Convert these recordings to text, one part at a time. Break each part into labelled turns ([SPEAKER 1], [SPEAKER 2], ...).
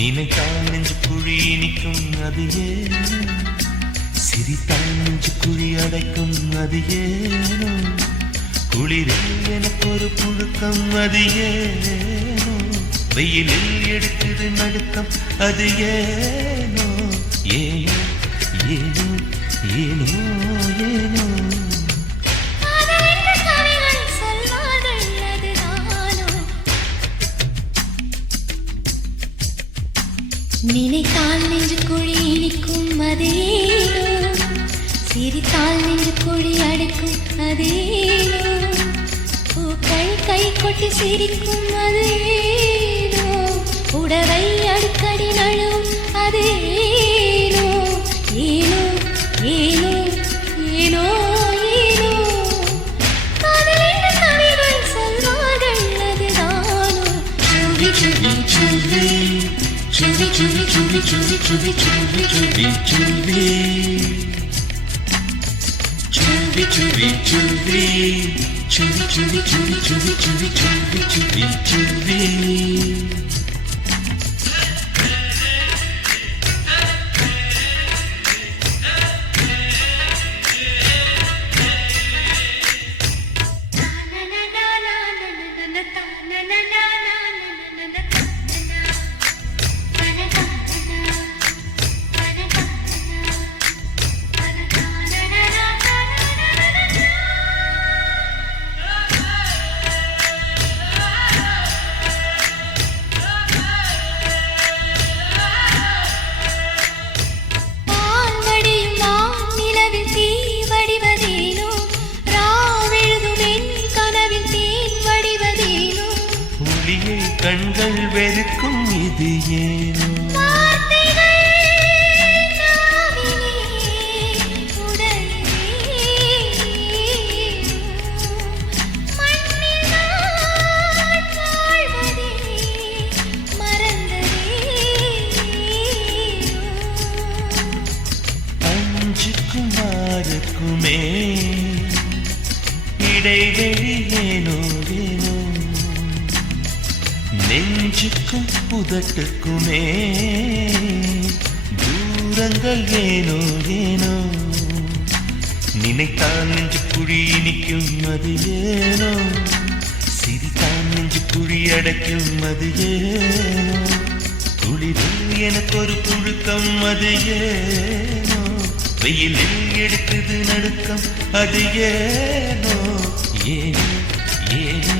[SPEAKER 1] நினைத்தால் நெஞ்சு குழி இனிக்கும் அது ஏனோ சிரித்தால் நெஞ்சு குழி அடைக்கும் அது ஏனோ குளிரில் எனக்கு ஒரு புழுக்கம் அது ஏனோ வெயிலில் எடுக்குது நடுக்கம் அது ஏனோ ஏனோ ஏனோ ஏனோ ஏனோ.
[SPEAKER 2] நினைத்தால் நெஞ்சு குழி இனிக்கும் அதேனோ சிரித்தால் நெஞ்சு குழி அடைக்கும் அதேனோ பூக்கள் கை கொட்டி சிரிக்கும் அதேனோ உடவை
[SPEAKER 1] చూడి చూడి చూడి చూడి చూడి చూడి చూడి చూడి చూడి
[SPEAKER 2] చూడి చూడి చూడి చూడి చూడి చూడి చూడి చూడి చూడి
[SPEAKER 1] చూడి வார்த்தைகள் வெறுக்கும் இது ஏனோ? இருக்குமே நெஞ்சுக்கும் புதட்டுக்குமே. தூரங்கள் ஏனோ ஏனோ நினைத்தான் நெஞ்சு குழி இனிக்கும் அது ஏனோ. சிரித்தான் நெஞ்சு குழி அடைக்கும் அது ஏனோ. குளிரில் எனக்கு ஒரு புழுக்கம் அது ஏனோ. வெயிலில் எடுக்குது நடுக்கம் அது ஏனோ ஏனோ. ஏனோ ஏனோ.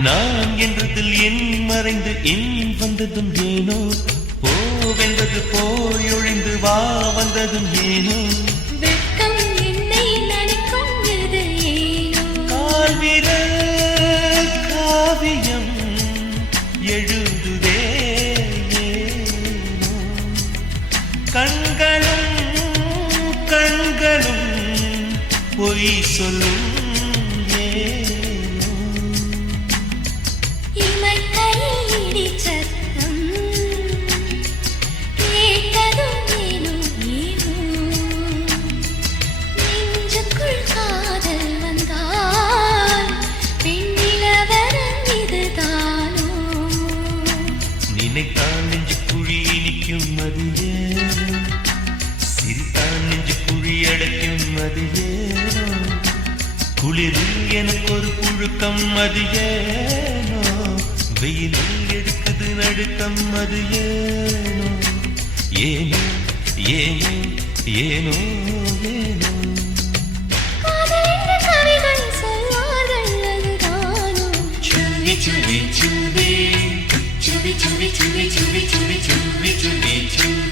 [SPEAKER 1] நான் என்றதில் என் மறைந்து என் வந்ததும் ஏனோ? போவென்றது போயொழிந்து வா வந்ததும் ஏனோ?
[SPEAKER 2] வெட்கம் என்னை நனைக்கும் இது ஏனோ?
[SPEAKER 1] கால்விர காவியம் எழுதுதே ஏனோ? கண்களும் கண்களும் பொய் சொல்லும் நினைத்தால் நெஞ்சு குழி இனிக்கும் அது சிரித்தால் நெஞ்சு குழி அடைக்கும் அது குளிரில் எனக்கு ஒரு புழுக்கம் அது ஏனோ வெயிலில் எடுக்குது நடுக்கம் அது ஏனோ ஏனோ ஏனோ ஏனோ.
[SPEAKER 2] chumi
[SPEAKER 1] chumi chumi chumi chumi chumi chumi chumi